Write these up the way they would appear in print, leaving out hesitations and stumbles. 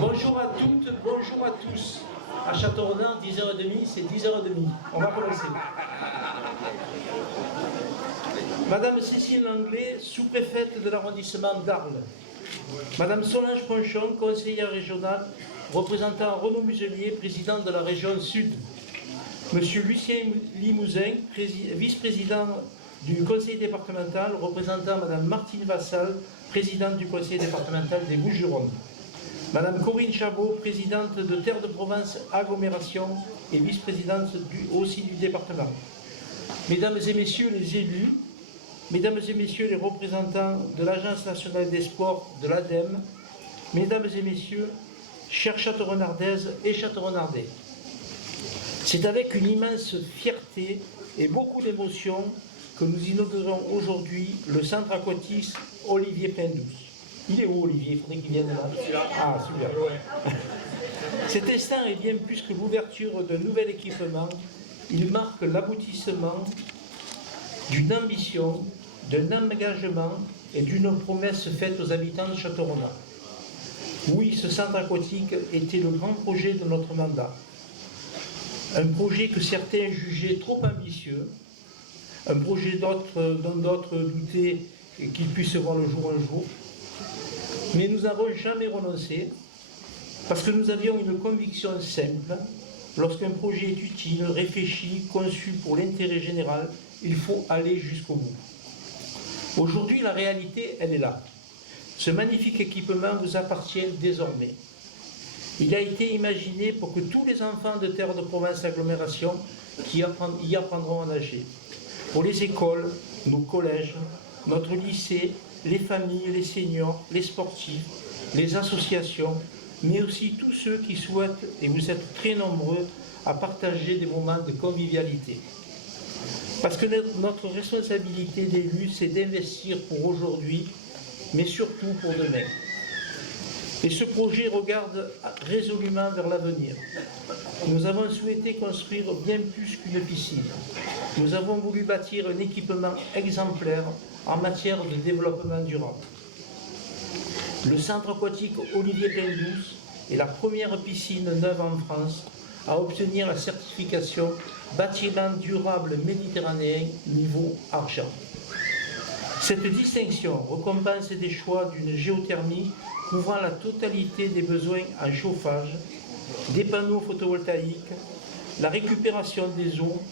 Bonjour à toutes, bonjour à tous. À Châteaurenard, 10h30, c'est 10h30. On va commencer. Madame Cécile Langlais, sous-préfète de l'arrondissement d'Arles. Madame Solange Ponchon, conseillère régionale, représentant Renaud Muselier, président de la région Sud. Monsieur Lucien Limousin, vice-président du conseil départemental, représentant Madame Martine Vassal, présidente du conseil départemental des Bouches-du-Rhône. Madame Corinne Chabot, présidente de Terre de Provence Agglomération et vice-présidente aussi du département. Mesdames et messieurs les élus, mesdames et messieurs les représentants de l'Agence nationale des sports, de l'ADEME, mesdames et messieurs, chers Châteaurenardaises et Châteaurenardais, c'est avec une immense fierté et beaucoup d'émotion que nous inaugurons aujourd'hui le centre aquatique Olivier Pindouce. Il est où, Olivier? Il faudrait qu'il vienne là. Ah, super. Cet instant est bien plus que l'ouverture d'un nouvel équipement. Il marque l'aboutissement d'une ambition, d'un engagement et d'une promesse faite aux habitants de Châteaurenard. Oui, ce centre aquatique était le grand projet de notre mandat. Un projet que certains jugeaient trop ambitieux, un projet dont d'autres doutaient qu'il puisse voir le jour un jour. Mais nous n'avons jamais renoncé parce que nous avions une conviction simple. Lorsqu'un projet est utile, réfléchi, conçu pour l'intérêt général, il faut aller jusqu'au bout. Aujourd'hui, la réalité, elle est là. Ce magnifique équipement vous appartient désormais. Il a été imaginé pour que tous les enfants de Terre de Provence Agglomération y apprendront à nager. Pour les écoles, nos collèges, notre lycée, les familles, les seniors, les sportifs, les associations, mais aussi tous ceux qui souhaitent, et vous êtes très nombreux, à partager des moments de convivialité. Parce que notre responsabilité d'élus, c'est d'investir pour aujourd'hui, mais surtout pour demain. Et ce projet regarde résolument vers l'avenir. Nous avons souhaité construire bien plus qu'une piscine. Nous avons voulu bâtir un équipement exemplaire en matière de développement durable. Le centre aquatique Olivier Pindouce est la première piscine neuve en France à obtenir la certification bâtiment durable méditerranéen niveau argent. Cette distinction récompense des choix d'une géothermie couvrant la totalité des besoins en chauffage, des panneaux photovoltaïques, la récupération des eaux,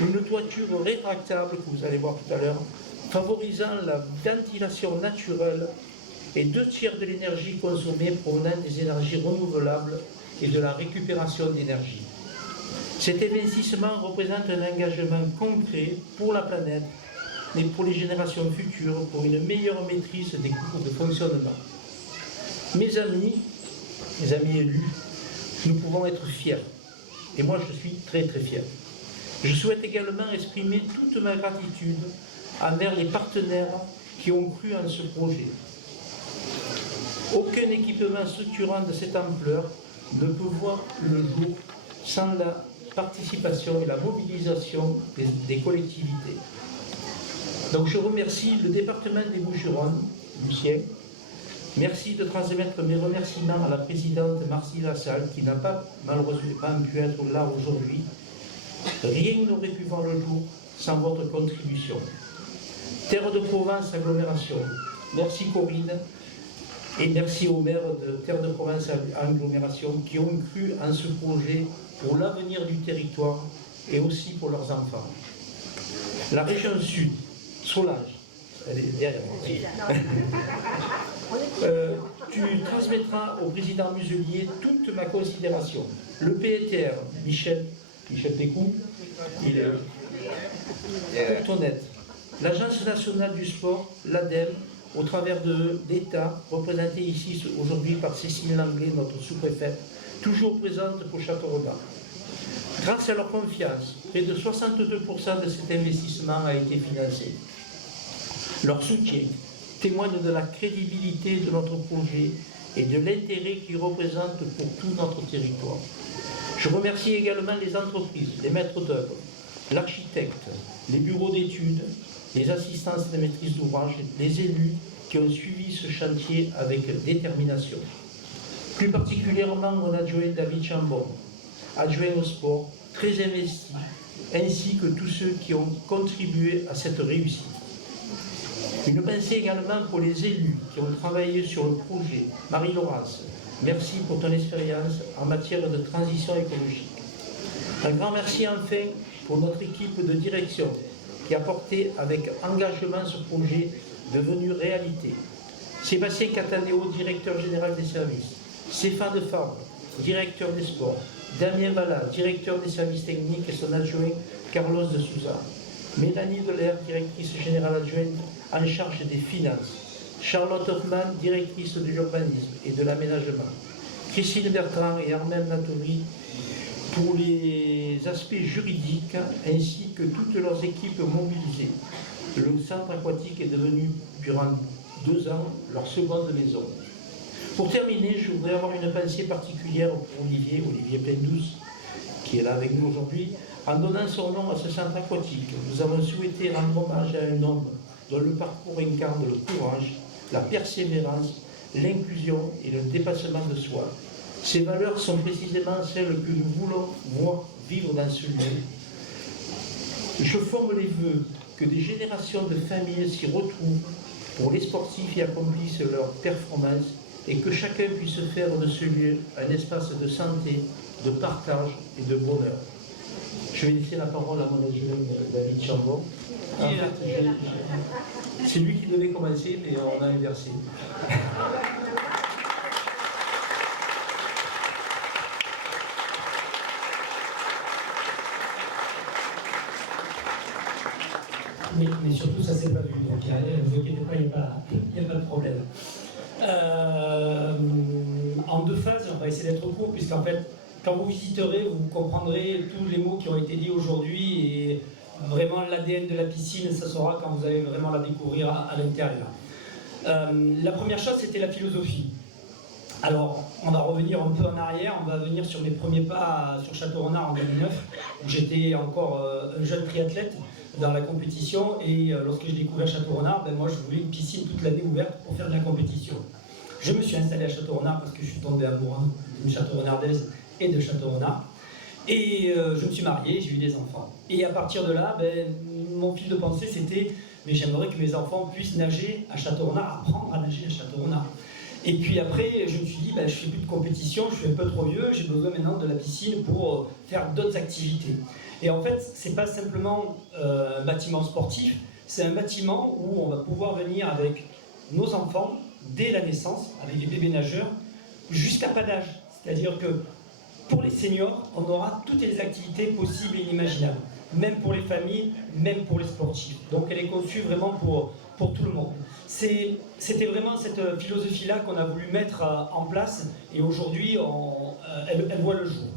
une toiture rétractable que vous allez voir tout à l'heure, favorisant la ventilation naturelle et 2/3 de l'énergie consommée provenant des énergies renouvelables et de la récupération d'énergie. Cet investissement représente un engagement concret pour la planète, mais pour les générations futures, pour une meilleure maîtrise des coûts de fonctionnement. Mes amis élus, nous pouvons être fiers. Et moi, je suis très très fier. Je souhaite également exprimer toute ma gratitude envers les partenaires qui ont cru en ce projet. Aucun équipement structurant de cette ampleur ne peut voir le jour sans la participation et la mobilisation des collectivités. Donc je remercie le département des Bouches-du-Rhône, Lucien. Merci de transmettre mes remerciements à la présidente Martine Vassal qui n'a pas malheureusement pu être là aujourd'hui. Rien n'aurait pu voir le jour sans votre contribution. Terre de Provence Agglomération, merci Corinne et merci aux maires de Terre de Provence Agglomération qui ont cru en ce projet pour l'avenir du territoire et aussi pour leurs enfants. La région Sud, Solange, elle est derrière moi. Tu transmettras au président Muselier toute ma considération. Le PETR, Michel Pécou, il est pour ton aide. L'Agence nationale du sport, l'ADEME, au travers de l'État, représenté ici aujourd'hui par Cécile Langlais, notre sous-préfète, toujours présente pour Châteaurenard. Grâce à leur confiance, près de 62% de cet investissement a été financé. Leur soutien témoigne de la crédibilité de notre projet et de l'intérêt qu'il représente pour tout notre territoire. Je remercie également les entreprises, les maîtres d'œuvre, l'architecte, les bureaux d'études, les assistances de maîtrise d'ouvrage, les élus qui ont suivi ce chantier avec détermination. Plus particulièrement mon adjoint David Chambon, adjoint au sport, très investi, ainsi que tous ceux qui ont contribué à cette réussite. Une pensée également pour les élus qui ont travaillé sur le projet. Marie-Laurence, merci pour ton expérience en matière de transition écologique. Un grand merci enfin pour notre équipe de direction qui a porté avec engagement ce projet devenu réalité. Sébastien Cataneo, directeur général des services, Stéphane Fabre, directeur des sports, Damien Vallat, directeur des services techniques et son adjoint Carlos de Souza, Mélanie Delair, directrice générale adjointe en charge des finances, Charlotte Hoffman, directrice de l'urbanisme et de l'aménagement, Christine Bertrand et Armel Natori pour les aspects juridiques ainsi que toutes leurs équipes mobilisées. Le centre aquatique est devenu durant 2 ans leur seconde maison. Pour terminer, je voudrais avoir une pensée particulière pour Olivier Pleindouce, qui est là avec nous aujourd'hui. En donnant son nom à ce centre aquatique, nous avons souhaité rendre hommage à un homme dont le parcours incarne le courage, la persévérance, l'inclusion et le dépassement de soi. Ces valeurs sont précisément celles que nous voulons voir vivre dans ce lieu. Je forme les vœux que des générations de familles s'y retrouvent pour les sportifs et accomplissent leurs performances et que chacun puisse faire de ce lieu un espace de santé, de partage et de bonheur. Je vais laisser la parole à mon adjoint David Chambon. En fait, c'est lui qui devait commencer, mais on a inversé. Mais surtout, ça s'est pas vu. Donc, ne vous inquiétez pas, il n'y a pas de problème. En 2 phases, on va essayer d'être court, puisqu'en fait, quand vous visiterez, vous comprendrez tous les mots qui ont été dits aujourd'hui et vraiment l'ADN de la piscine, ça sera quand vous allez vraiment la découvrir à l'intérieur. La première chose, c'était la philosophie. Alors, on va revenir un peu en arrière, on va venir sur mes premiers pas sur Château-Renard en 2009, où j'étais encore un jeune triathlète dans la compétition, et lorsque j'ai découvert Château-Renard, moi je voulais une piscine toute l'année ouverte pour faire de la compétition. Je me suis installé à Château-Renard parce que je suis tombé amoureux d'une Château-Renardaise et de Château-Renard. Et je me suis marié, j'ai eu des enfants. Et à partir de là, mon fil de pensée c'était, mais j'aimerais que mes enfants puissent nager à Château-Renard, apprendre à nager à Château-Renard. Et puis après, je me suis dit, je ne fais plus de compétition, je suis un peu trop vieux, j'ai besoin maintenant de la piscine pour faire d'autres activités. Et en fait, ce n'est pas simplement un bâtiment sportif, c'est un bâtiment où on va pouvoir venir avec nos enfants, dès la naissance, avec les bébés nageurs, jusqu'à pas d'âge. C'est-à-dire que pour les seniors, on aura toutes les activités possibles et inimaginables, même pour les familles, même pour les sportifs. Donc elle est conçue vraiment pour tout le monde. C'était vraiment cette philosophie-là qu'on a voulu mettre en place, et aujourd'hui, elle voit le jour.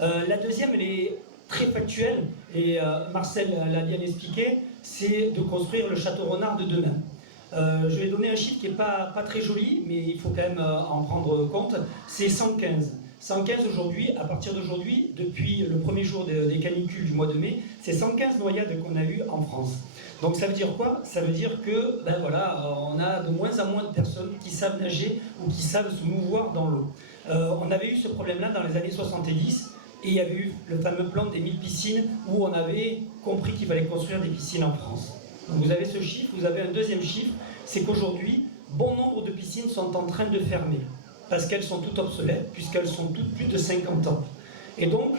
La deuxième, elle est très factuelle, et Marcel l'a bien expliqué, c'est de construire le Château-Renard de demain. Je vais donner un chiffre qui n'est pas très joli, mais il faut quand même en prendre compte, c'est 115. 115 aujourd'hui, à partir d'aujourd'hui, depuis le premier jour des canicules du mois de mai, c'est 115 noyades qu'on a eues en France. Donc ça veut dire quoi? Ça veut dire que on a de moins en moins de personnes qui savent nager ou qui savent se mouvoir dans l'eau. On avait eu ce problème-là dans les années 70, et il y avait eu le fameux plan des 1000 piscines où on avait compris qu'il fallait construire des piscines en France. Donc vous avez ce chiffre, vous avez un deuxième chiffre, c'est qu'aujourd'hui, bon nombre de piscines sont en train de fermer, parce qu'elles sont toutes obsolètes, puisqu'elles sont toutes plus de 50 ans. Et donc,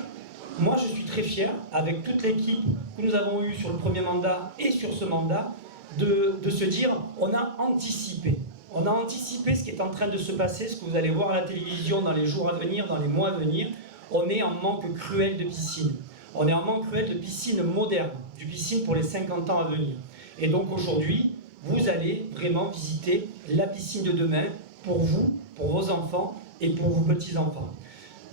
moi je suis très fier, avec toute l'équipe que nous avons eue sur le premier mandat et sur ce mandat, de se dire, on a anticipé. On a anticipé ce qui est en train de se passer, ce que vous allez voir à la télévision dans les jours à venir, dans les mois à venir. On est en manque cruel de piscines. On est en manque cruel de piscines modernes, de piscines pour les 50 ans à venir. Et donc aujourd'hui, vous allez vraiment visiter la piscine de demain pour vous, pour vos enfants et pour vos petits-enfants.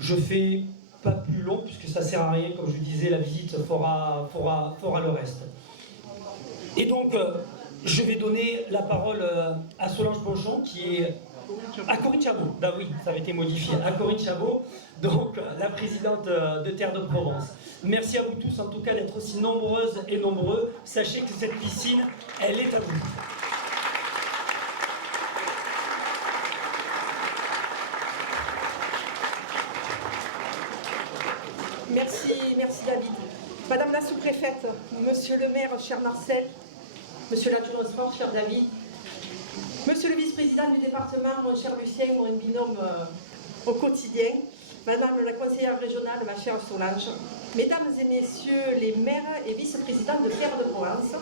Je fais pas plus long, puisque ça sert à rien, comme je disais, la visite fera le reste. Et donc, je vais donner la parole à Solange Ponchon, qui est à Corinne Chabot. Ben oui, ça avait été modifié. À Corinne Chabot, donc la présidente de Terre de Provence. Merci à vous tous, en tout cas, d'être aussi nombreuses et nombreux. Sachez que cette piscine, elle est à vous. Madame la sous-préfète, monsieur le maire, cher Marcel, monsieur l'adjoint au sport, cher David, monsieur le vice-président du département, mon cher Lucien, mon binôme au quotidien, madame la conseillère régionale, ma chère Solange, mesdames et messieurs les maires et vice-présidents de Pierre de Provence,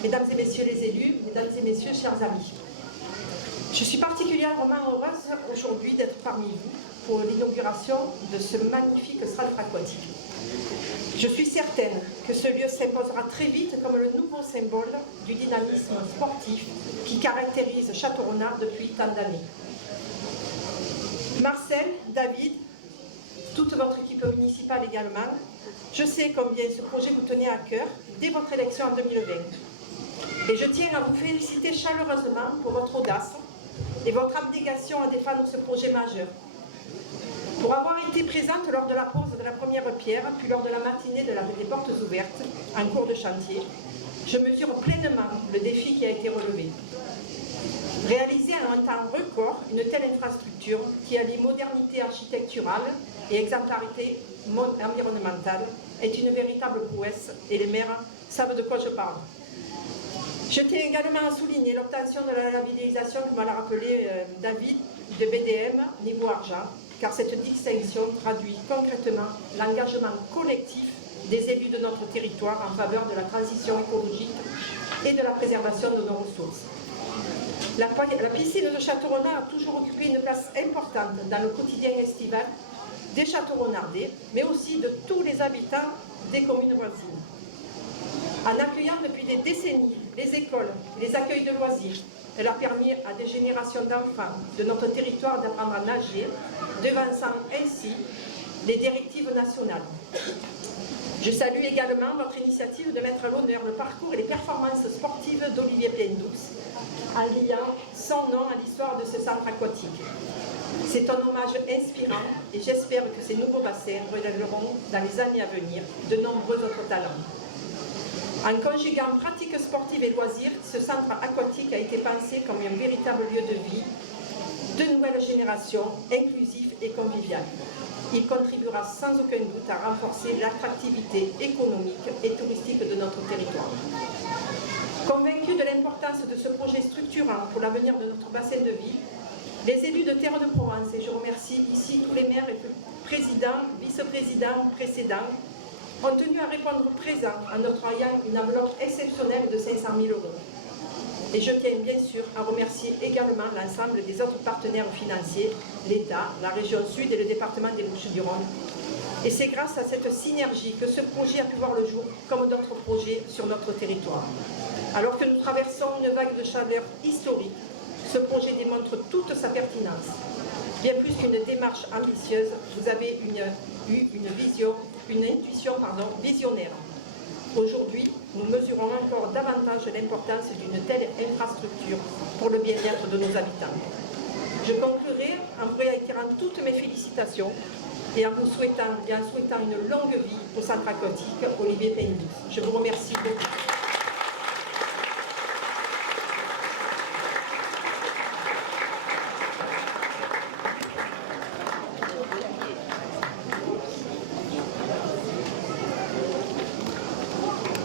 mesdames et messieurs les élus, mesdames et messieurs, chers amis. Je suis particulièrement heureuse aujourd'hui d'être parmi vous pour l'inauguration de ce magnifique centre aquatique. Je suis certaine que ce lieu s'imposera très vite comme le nouveau symbole du dynamisme sportif qui caractérise Château-Renard depuis tant d'années. Marcel, David, toute votre équipe municipale également, je sais combien ce projet vous tenait à cœur dès votre élection en 2020. Et je tiens à vous féliciter chaleureusement pour votre audace et votre abnégation à défendre ce projet majeur. Pour avoir été présente lors de la pose de la première pierre, puis lors de la matinée des portes ouvertes, en cours de chantier, je mesure pleinement le défi qui a été relevé. Réaliser en un temps record une telle infrastructure qui allie modernité architecturale et exemplarité environnementale est une véritable prouesse et les maires savent de quoi je parle. Je tiens également à souligner l'obtention de la labellisation, comme l'a rappelé David, de BDM niveau argent, car cette distinction traduit concrètement l'engagement collectif des élus de notre territoire en faveur de la transition écologique et de la préservation de nos ressources. La piscine de Château-Renard a toujours occupé une place importante dans le quotidien estival des Château-Renardais, mais aussi de tous les habitants des communes voisines. En accueillant depuis des décennies les écoles, les accueils de loisirs, elle a permis à des générations d'enfants de notre territoire d'apprendre à nager, devançant ainsi les directives nationales. Je salue également votre initiative de mettre à l'honneur le parcours et les performances sportives d'Olivier Pleindouce, en liant son nom à l'histoire de ce centre aquatique. C'est un hommage inspirant et j'espère que ces nouveaux bassins relèveront dans les années à venir de nombreux autres talents. En conjuguant pratiques sportives et loisirs, ce centre aquatique a été pensé comme un véritable lieu de vie, de nouvelles générations, inclusif et convivial. Il contribuera sans aucun doute à renforcer l'attractivité économique et touristique de notre territoire. Convaincus de l'importance de ce projet structurant pour l'avenir de notre bassin de vie, les élus de Terre de Provence, et je remercie ici tous les maires et présidents, vice-présidents précédents, ont tenu à répondre présent en octroyant une enveloppe exceptionnelle de 500 000 €. Et je tiens bien sûr à remercier également l'ensemble des autres partenaires financiers, l'État, la région Sud et le département des Bouches-du-Rhône. Et c'est grâce à cette synergie que ce projet a pu voir le jour, comme d'autres projets sur notre territoire. Alors que nous traversons une vague de chaleur historique, ce projet démontre toute sa pertinence. Bien plus qu'une démarche ambitieuse, vous avez eu une intuition visionnaire. Aujourd'hui, nous mesurons encore davantage l'importance d'une telle infrastructure pour le bien-être de nos habitants. Je conclurai en vous réitérant toutes mes félicitations et en souhaitant une longue vie au centre aquatique Olivier Pleindouce. Je vous remercie beaucoup.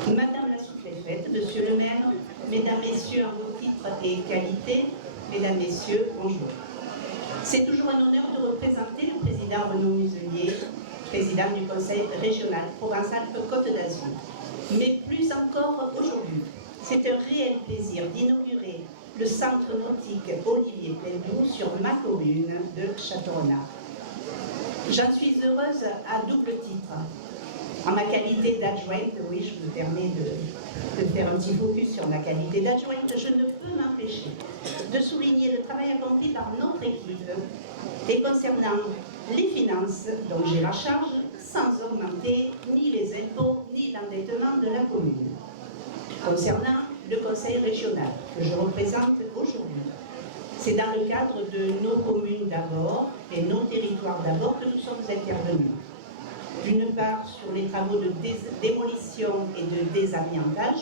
Madame la sous-préfète, monsieur le maire, mesdames, messieurs, en vos titres et qualités, mesdames, messieurs, bonjour. C'est toujours un honneur de représenter le président Renaud Muselier, président du conseil régional Provence-Alpes-Côte d'Azur. Mais plus encore aujourd'hui, c'est un réel plaisir d'inaugurer le centre nautique Olivier Pleindouce sur ma commune de Château-Renard. J'en suis heureuse à double titre. En ma qualité d'adjointe, oui, je me permets de faire un petit focus sur ma qualité d'adjointe, je ne peux m'empêcher de souligner le travail accompli par notre équipe et concernant les finances dont j'ai la charge, sans augmenter ni les impôts ni l'endettement de la commune. Concernant le conseil régional que je représente aujourd'hui, c'est dans le cadre de nos communes d'abord et nos territoires d'abord que nous sommes intervenus. D'une part sur les travaux de démolition et de désamiantage,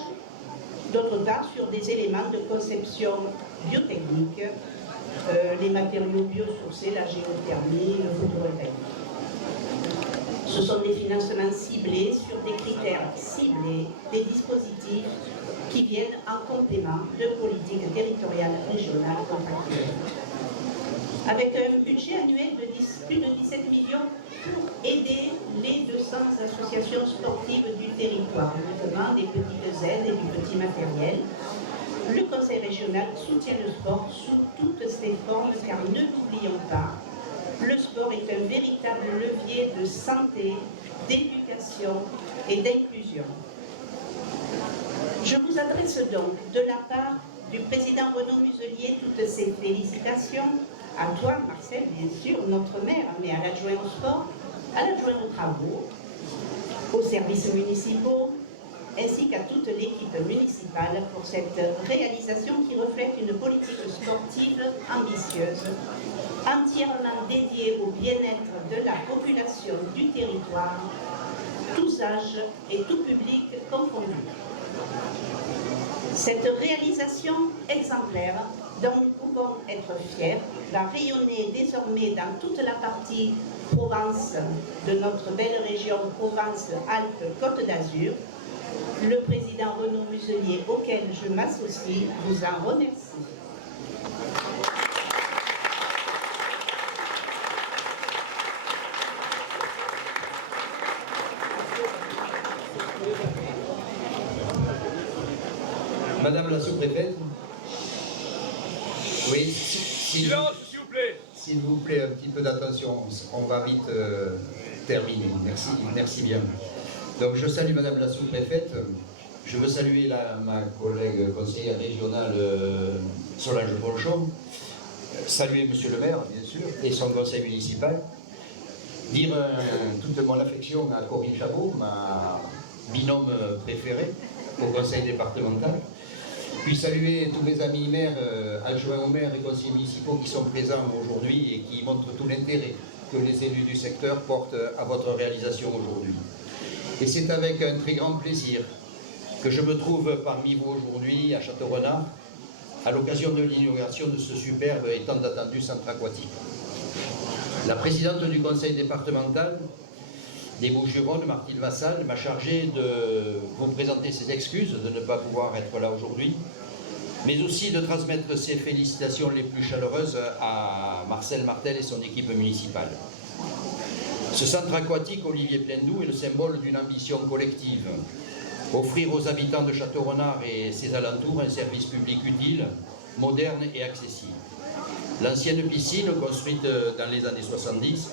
d'autre part sur des éléments de conception biotechnique, les matériaux biosourcés, la géothermie, le photovoltaïque. Ce sont des financements ciblés sur des critères ciblés, des dispositifs qui viennent en complément de politiques territoriales régionales contractuelles. Avec un budget annuel de plus de 17 millions pour aider les 200 associations sportives du territoire, notamment des petites aides et du petit matériel, le Conseil régional soutient le sport sous toutes ses formes, car ne l'oublions pas, le sport est un véritable levier de santé, d'éducation et d'inclusion. Je vous adresse donc de la part du président Renaud Muselier toutes ces félicitations, à toi Marcel bien sûr, notre maire, mais à l'adjoint au sport, à l'adjoint aux travaux, aux services municipaux, ainsi qu'à toute l'équipe municipale pour cette réalisation qui reflète une politique sportive ambitieuse, entièrement dédiée au bien-être de la population du territoire, tous âges et tout public confondus. Cette réalisation exemplaire dont nous pouvons être fiers va rayonner désormais dans toute la partie Provence de notre belle région Provence-Alpes-Côte d'Azur. Le président Renaud Muselier, auquel je m'associe, vous en remercie. Madame la sous-préfète. Oui, Silence, s'il vous plaît. S'il vous plaît, un petit peu d'attention, on va vite terminer. Merci bien. Donc je salue Madame la sous-préfète. Je veux saluer ma collègue conseillère régionale Solange Ponchon. Saluer Monsieur le maire, bien sûr, et son conseil municipal. Dire toute mon affection à Corinne Chabot, ma binôme préférée au conseil départemental. Puis saluer tous mes amis maires, adjoints aux maires et conseillers municipaux qui sont présents aujourd'hui et qui montrent tout l'intérêt que les élus du secteur portent à votre réalisation aujourd'hui. Et c'est avec un très grand plaisir que je me trouve parmi vous aujourd'hui à Châteaurenard à l'occasion de l'inauguration de ce superbe et tant attendu centre aquatique. La présidente du conseil départemental des Bouches-du-Rhône, Martine Vassal, m'a chargé de vous présenter ses excuses de ne pas pouvoir être là aujourd'hui, mais aussi de transmettre ses félicitations les plus chaleureuses à Marcel Martel et son équipe municipale. Ce centre aquatique Olivier Plendou est le symbole d'une ambition collective. Offrir aux habitants de Châteaurenard et ses alentours un service public utile, moderne et accessible. L'ancienne piscine, construite dans les années 70,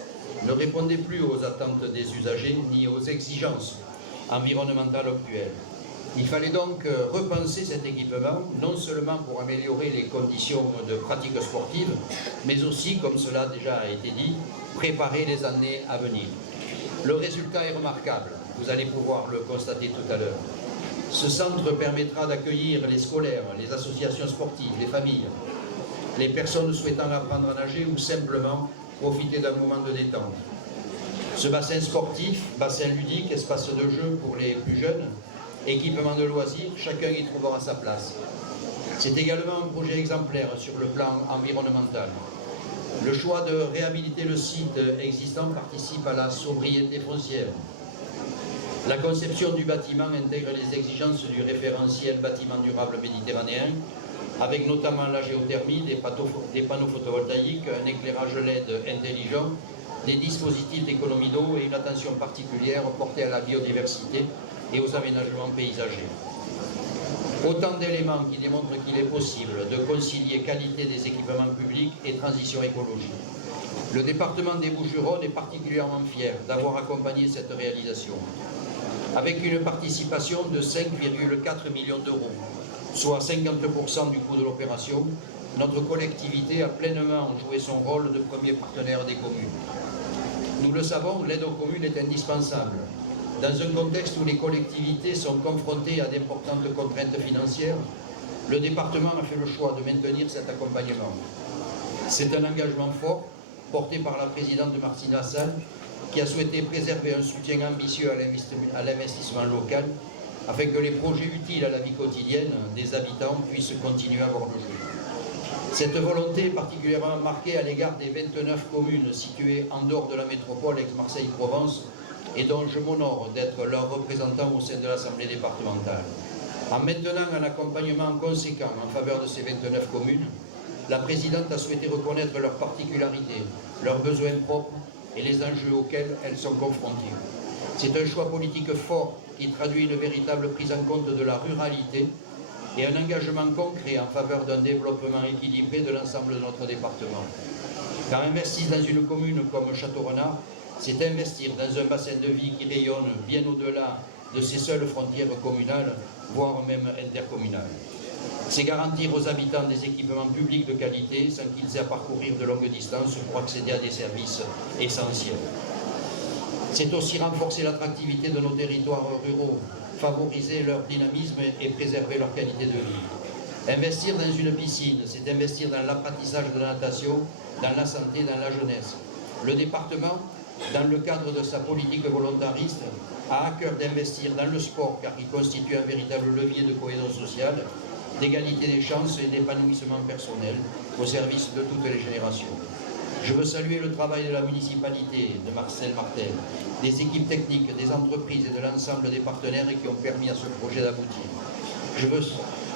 ne répondait plus aux attentes des usagers ni aux exigences environnementales actuelles. Il fallait donc repenser cet équipement, non seulement pour améliorer les conditions de pratique sportive, mais aussi, comme cela a déjà été dit, préparer les années à venir. Le résultat est remarquable, vous allez pouvoir le constater tout à l'heure. Ce centre permettra d'accueillir les scolaires, les associations sportives, les familles, les personnes souhaitant apprendre à nager ou simplement profiter d'un moment de détente. Ce bassin sportif, bassin ludique, espace de jeu pour les plus jeunes, équipement de loisirs, chacun y trouvera sa place. C'est également un projet exemplaire sur le plan environnemental. Le choix de réhabiliter le site existant participe à la sobriété foncière. La conception du bâtiment intègre les exigences du référentiel bâtiment durable méditerranéen, avec notamment la géothermie, des panneaux photovoltaïques, un éclairage LED intelligent, des dispositifs d'économie d'eau et une attention particulière portée à la biodiversité et aux aménagements paysagers. Autant d'éléments qui démontrent qu'il est possible de concilier qualité des équipements publics et transition écologique. Le département des Bouches-du-Rhône est particulièrement fier d'avoir accompagné cette réalisation, avec une participation de 5,4 millions d'euros, soit 50% du coût de l'opération. Notre collectivité a pleinement joué son rôle de premier partenaire des communes. Nous le savons, l'aide aux communes est indispensable. Dans un contexte où les collectivités sont confrontées à d'importantes contraintes financières, le département a fait le choix de maintenir cet accompagnement. C'est un engagement fort, porté par la présidente Martine Vassal, qui a souhaité préserver un soutien ambitieux à l'investissement local, afin que les projets utiles à la vie quotidienne des habitants puissent continuer à voir le jour. Cette volonté est particulièrement marquée à l'égard des 29 communes situées en dehors de la métropole Aix-Marseille-Provence, et dont je m'honore d'être leur représentant au sein de l'Assemblée départementale. En maintenant un accompagnement conséquent en faveur de ces 29 communes, la présidente a souhaité reconnaître leurs particularités, leurs besoins propres et les enjeux auxquels elles sont confrontées. C'est un choix politique fort qui traduit une véritable prise en compte de la ruralité et un engagement concret en faveur d'un développement équilibré de l'ensemble de notre département. Car investir dans une commune comme Châteaurenard, c'est investir dans un bassin de vie qui rayonne bien au-delà de ses seules frontières communales, voire même intercommunales. C'est garantir aux habitants des équipements publics de qualité sans qu'ils aient à parcourir de longues distances pour accéder à des services essentiels. C'est aussi renforcer l'attractivité de nos territoires ruraux, favoriser leur dynamisme et préserver leur qualité de vie. Investir dans une piscine, c'est investir dans l'apprentissage de la natation, dans la santé, dans la jeunesse. Le département, dans le cadre de sa politique volontariste, a à cœur d'investir dans le sport car il constitue un véritable levier de cohésion sociale, d'égalité des chances et d'épanouissement personnel au service de toutes les générations. Je veux saluer le travail de la municipalité, de Marcel Martel, des équipes techniques, des entreprises et de l'ensemble des partenaires qui ont permis à ce projet d'aboutir. Je veux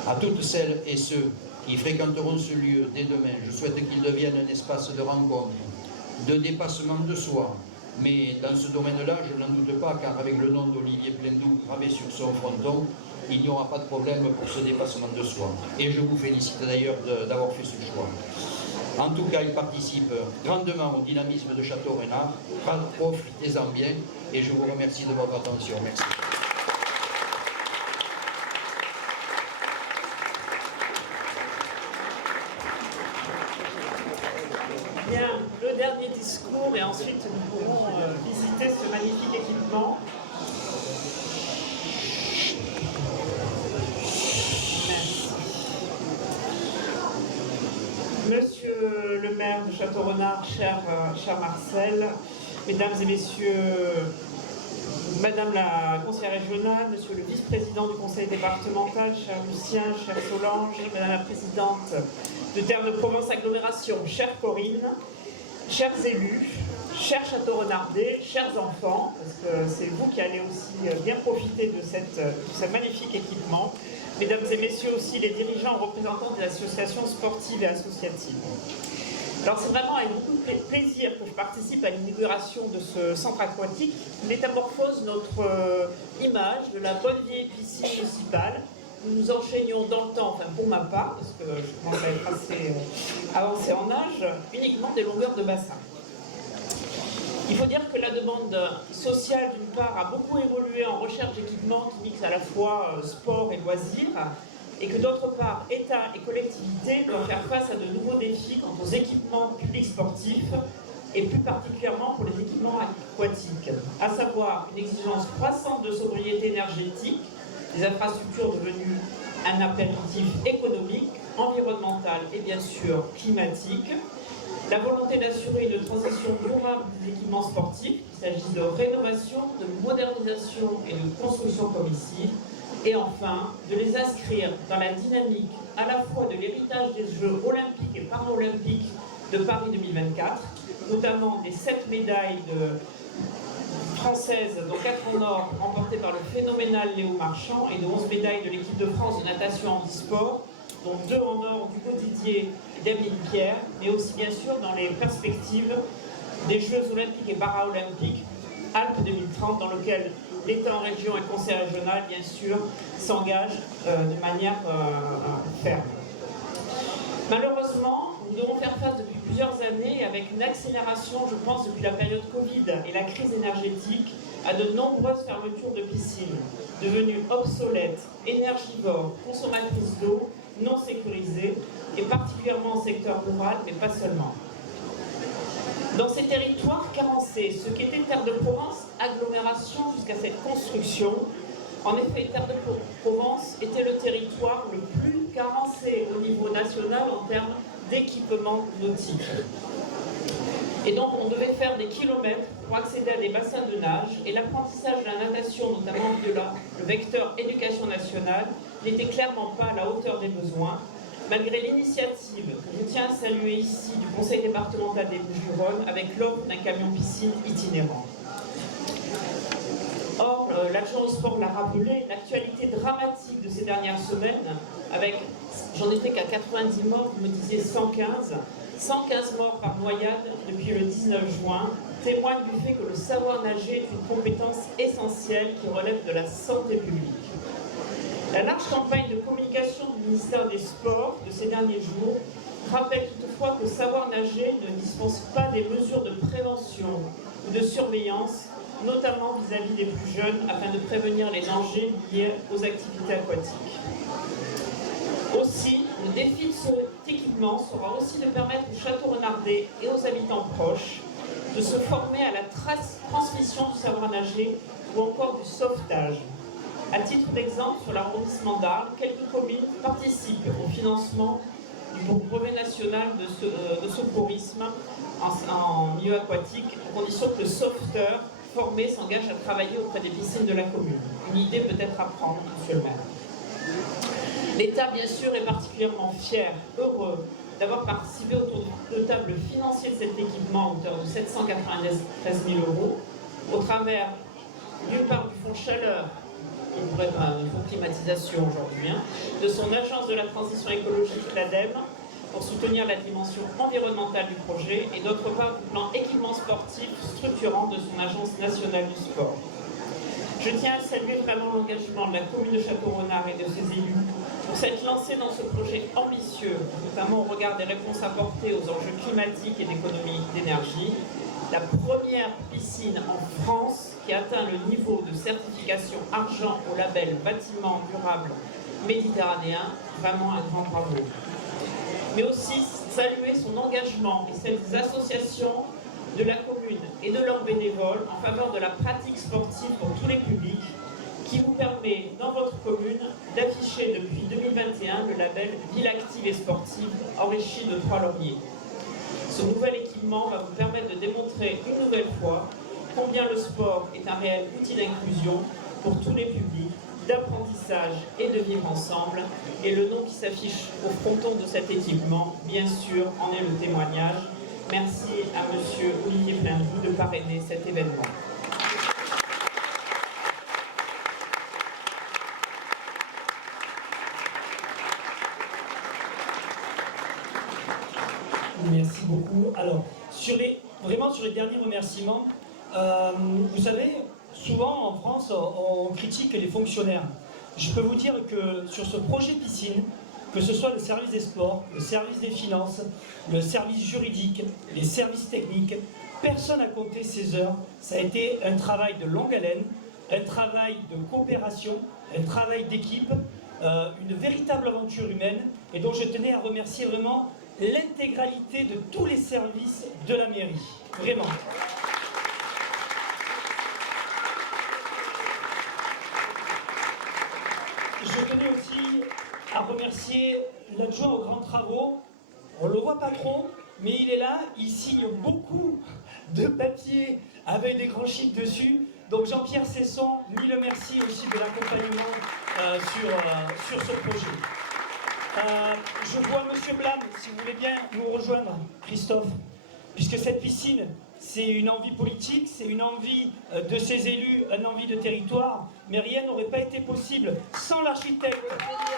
à toutes celles et ceux qui fréquenteront ce lieu dès demain, je souhaite qu'il devienne un espace de rencontre, de dépassement de soi. Mais dans ce domaine-là, je n'en doute pas, car avec le nom d'Olivier Plendou gravé sur son fronton, il n'y aura pas de problème pour ce dépassement de soi. Et je vous félicite d'ailleurs d'avoir fait ce choix. En tout cas, il participe grandement au dynamisme de Châteaurenard. Profitez-en bien et je vous remercie de votre attention. Merci. Bien, le dernier discours et ensuite nous pourrons visiter ce magnifique équipement. Merci. Monsieur le maire de Châteaurenard, cher Marcel, mesdames et messieurs, madame la conseillère régionale, monsieur le vice-président du conseil départemental, cher Lucien, chère Solange, madame la présidente de Terre de Provence Agglomération, chère Corinne, chers élus, chers Châteaurenardais, chers enfants, parce que c'est vous qui allez aussi bien profiter de ce magnifique équipement, mesdames et messieurs aussi les dirigeants représentants des associations sportives et associatives. Alors c'est vraiment avec beaucoup de plaisir que je participe à l'inauguration de ce centre aquatique qui métamorphose notre image de la bonne vieille piscine municipale. Nous nous enchaînions dans le temps, enfin pour ma part, parce que je commence à être assez avancé en âge, uniquement des longueurs de bassin. Il faut dire que la demande sociale, d'une part, a beaucoup évolué en recherche d'équipements qui mixent à la fois sport et loisirs, et que d'autre part, État et collectivités doivent faire face à de nouveaux défis quant aux équipements publics sportifs, et plus particulièrement pour les équipements aquatiques, à savoir une exigence croissante de sobriété énergétique, des infrastructures devenues un impératif économique, environnemental et bien sûr climatique, la volonté d'assurer une transition durable des équipements sportifs, qu'il s'agisse de rénovation, de modernisation et de construction comme ici, et enfin de les inscrire dans la dynamique à la fois de l'héritage des Jeux olympiques et paralympiques de Paris 2024, notamment des 7 médailles françaises, dont 4 en or remportées par le phénoménal Léo Marchand, et de 11 médailles de l'équipe de France de natation handisport, dont 2 en or du Didier et d'Amélie Pierre, mais aussi bien sûr dans les perspectives des Jeux olympiques et paralympiques Alpes 2030, dans lequel l'État en région et le Conseil régional, bien sûr, s'engagent de manière ferme. Malheureusement, nous devons faire face depuis plusieurs années, avec une accélération, je pense, depuis la période Covid et la crise énergétique, à de nombreuses fermetures de piscines, devenues obsolètes, énergivores, consommatrices d'eau, non sécurisées, et particulièrement en secteur rural, mais pas seulement. Dans ces territoires carencés, ce qui était Terre de Provence, agglomération jusqu'à cette construction, en effet, Terre de Provence était le territoire le plus carencé au niveau national en termes d'équipement nautique. Et donc, on devait faire des kilomètres pour accéder à des bassins de nage, et l'apprentissage de la natation, notamment via le vecteur éducation nationale, n'était clairement pas à la hauteur des besoins, malgré l'initiative que je tiens à saluer ici du Conseil départemental des Bouches-du-Rhône avec l'offre d'un camion piscine itinérant. l'adjoint au sport l'a rappelé, l'actualité dramatique de ces dernières semaines, avec, j'en étais qu'à 90 morts, vous me disiez 115 morts par noyade depuis le 19 juin, témoigne du fait que le savoir nager est une compétence essentielle qui relève de la santé publique. La large campagne de communication du ministère des Sports de ces derniers jours rappelle toutefois que savoir nager ne dispense pas des mesures de prévention ou de surveillance, notamment vis-à-vis des plus jeunes, afin de prévenir les dangers liés aux activités aquatiques. Aussi, le défi de cet équipement sera aussi de permettre aux Château-Renardais et aux habitants proches de se former à la transmission du savoir nager ou encore du sauvetage. À titre d'exemple, sur l'arrondissement d'Arles, quelques communes participent au financement du brevet national de secourisme en milieu aquatique, à condition que le sauveteur formé s'engage à travailler auprès des piscines de la commune. Une idée peut-être à prendre, monsieur le maire. L'État, bien sûr, est particulièrement fier, heureux d'avoir participé autour de table financier de cet équipement à hauteur de 793 000 € au travers, d'une part, du fonds chaleur, qui pourrait être un fonds climatisation aujourd'hui, de son agence de la transition écologique, l'ADEME, pour soutenir la dimension environnementale du projet, et d'autre part, du plan équipement sportif structurant de son agence nationale du sport. Je tiens à saluer vraiment l'engagement de la commune de Château-Renard et de ses élus pour s'être lancés dans ce projet ambitieux, notamment au regard des réponses apportées aux enjeux climatiques et d'économie d'énergie. La première piscine en France qui atteint le niveau de certification argent au label bâtiment durable méditerranéen, vraiment un grand bravo. Mais aussi saluer son engagement et celle des associations de la commune et de leurs bénévoles en faveur de la pratique sportive pour tous les publics, qui vous permet, dans votre commune, d'afficher depuis 2021 le label Ville active et sportive, enrichi de 3 lauriers. Ce nouvel équipement va vous permettre de démontrer une nouvelle fois combien le sport est un réel outil d'inclusion pour tous les publics, d'apprentissage et de vivre ensemble. Et le nom qui s'affiche au fronton de cet équipement, bien sûr, en est le témoignage. Merci à monsieur Olivier Plaindoux de parrainer cet événement. Merci beaucoup. Alors, vraiment sur les derniers remerciements, vous savez, souvent en France, on critique les fonctionnaires. Je peux vous dire que sur ce projet piscine, que ce soit le service des sports, le service des finances, le service juridique, les services techniques, personne n'a compté ces heures. Ça a été un travail de longue haleine, un travail de coopération, un travail d'équipe, une véritable aventure humaine, et donc je tenais à remercier vraiment l'intégralité de tous les services de la mairie. Vraiment. Je tenais aussi à remercier l'adjoint aux grands travaux. On ne le voit pas trop, mais il est là, il signe beaucoup de papiers avec des grands chiffres dessus. Donc Jean-Pierre Cesson, mille merci aussi de l'accompagnement sur ce projet. Je vois Monsieur Blam, si vous voulez bien nous rejoindre, Christophe, puisque cette piscine, c'est une envie politique, c'est une envie de ses élus, une envie de territoire, mais rien n'aurait pas été possible sans l'architecte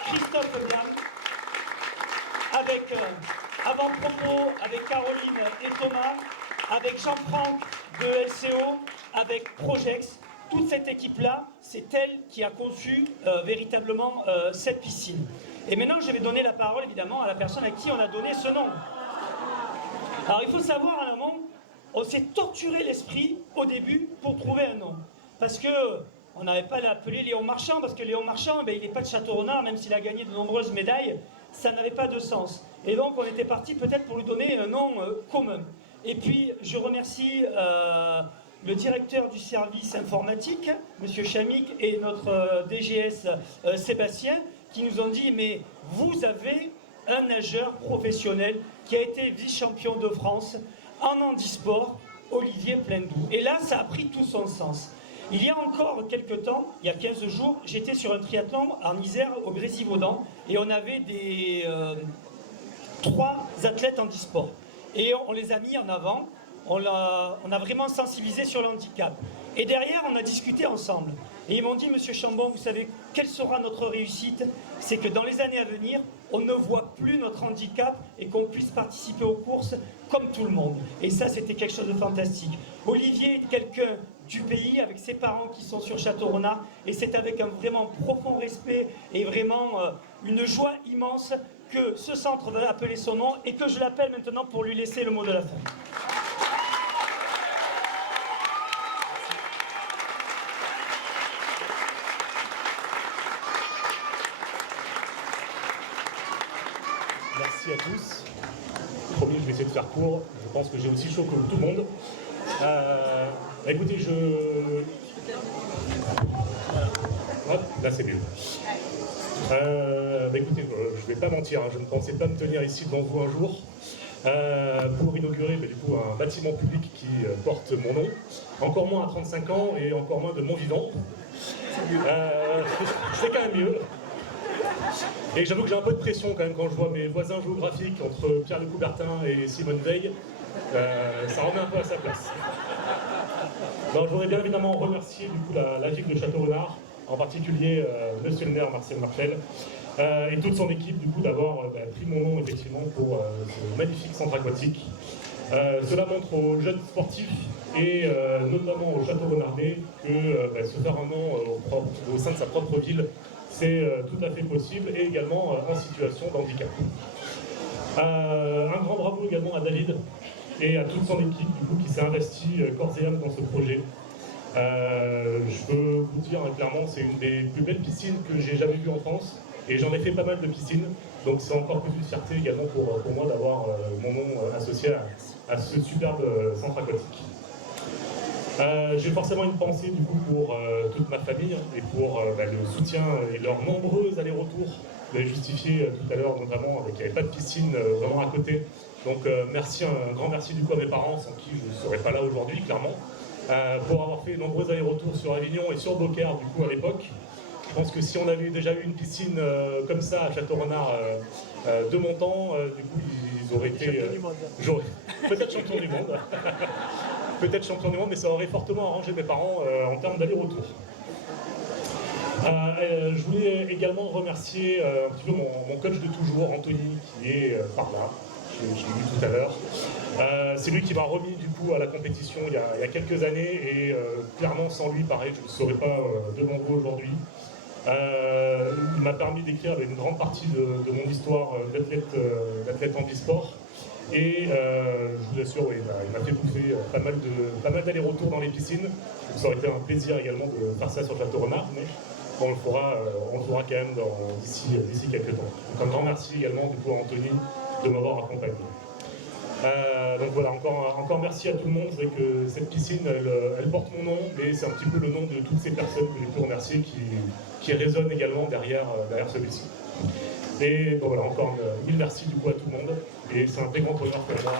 Christophe Blam, avec avant-propos, avec Caroline et Thomas, avec Jean-Franck de LCO, avec Projex. Toute cette équipe-là, c'est elle qui a conçu véritablement cette piscine. Et maintenant, je vais donner la parole, évidemment, à la personne à qui on a donné ce nom. Alors, il faut savoir, en amont, on s'est torturé l'esprit au début pour trouver un nom. Parce que on n'avait pas l'appelé Léon Marchand, parce que Léon Marchand, il n'est pas de Château-Renard, même s'il a gagné de nombreuses médailles, ça n'avait pas de sens. Et donc, on était parti peut-être pour lui donner un nom commun. Et puis, je remercie le directeur du service informatique, M. Chamic, et notre DGS Sébastien, qui nous ont dit, mais vous avez un nageur professionnel qui a été vice-champion de France en handisport, Olivier Plaindoux. Et là, ça a pris tout son sens. Il y a encore quelques temps, il y a 15 jours, j'étais sur un triathlon en Isère, au Grésivaudan, et on avait 3 athlètes handisport. Et on les a mis en avant, on a vraiment sensibilisé sur le handicap. Et derrière, on a discuté ensemble. Et ils m'ont dit, Monsieur Chambon, vous savez quelle sera notre réussite? C'est que dans les années à venir, on ne voit plus notre handicap et qu'on puisse participer aux courses comme tout le monde. Et ça, c'était quelque chose de fantastique. Olivier est quelqu'un du pays, avec ses parents qui sont sur Château-Renard, et c'est avec un vraiment profond respect et vraiment une joie immense que ce centre va appeler son nom et que je l'appelle maintenant pour lui laisser le mot de la fin. Merci à tous. Promis, je vais essayer de faire court. Je pense que j'ai aussi chaud que tout le monde. Écoutez, Hop, là c'est mieux. Écoutez, je ne vais pas mentir, hein, je ne pensais pas me tenir ici devant vous un jour pour inaugurer du coup, un bâtiment public qui porte mon nom. Encore moins à 35 ans et encore moins de mon vivant. C'est quand même mieux. Et j'avoue que j'ai un peu de pression quand même quand je vois mes voisins géographiques entre Pierre de Coubertin et Simone Veil. Ça remet un peu à sa place. Je voudrais bien évidemment remercier du coup, la ville de Château-Renard, en particulier monsieur le maire Marcel Marchel, et toute son équipe du coup d'avoir pris mon nom effectivement pour ce magnifique centre aquatique. Cela montre aux jeunes sportifs et notamment aux Château-Renardais que se faire un nom au sein de sa propre ville, c'est tout à fait possible et également en situation de handicap. Un grand bravo également à David et à toute son équipe du coup, qui s'est investie corps et âme dans ce projet. Je peux vous dire clairement, c'est une des plus belles piscines que j'ai jamais vues en France et j'en ai fait pas mal de piscines, donc c'est encore plus une fierté également pour moi d'avoir mon nom associé à ce superbe centre aquatique. J'ai forcément une pensée du coup pour toute ma famille et pour le soutien et leurs nombreux allers-retours. Vous l'avez justifié tout à l'heure notamment avec qu'il n'y avait pas de piscine vraiment à côté. Donc merci, un grand merci du coup à mes parents sans qui je ne serais pas là aujourd'hui clairement. Pour avoir fait de nombreux allers-retours sur Avignon et sur Beaucaire du coup à l'époque. Je pense que si on avait déjà eu une piscine comme ça à Château-Renard de mon temps, du coup ils auraient été... peut-être champion du monde. Peut-être champion du monde, mais ça aurait fortement arrangé mes parents en termes d'aller-retour. Je voulais également remercier un petit peu mon coach de toujours, Anthony, qui est par là. Je l'ai vu tout à l'heure. C'est lui qui m'a remis du coup à la compétition il y a quelques années et clairement sans lui, pareil, je ne serais pas devant vous aujourd'hui. Il m'a permis d'écrire une grande partie de mon histoire d'athlète en e-sport. Et je vous assure, il m'a fait bouffer pas mal d'allers-retours dans les piscines. Donc, ça aurait été un plaisir également de faire ça sur Château-Renard, mais on le fera quand même d'ici quelques temps. Donc un grand merci également du coup à Anthony de m'avoir accompagné. Donc voilà, encore merci à tout le monde. C'est que cette piscine, elle porte mon nom, mais c'est un petit peu le nom de toutes ces personnes que j'ai pu remercier qui résonnent également derrière celui-ci. Et bon, voilà, encore mille merci du coup à tout le monde. Et c'est un très grand honneur pour moi.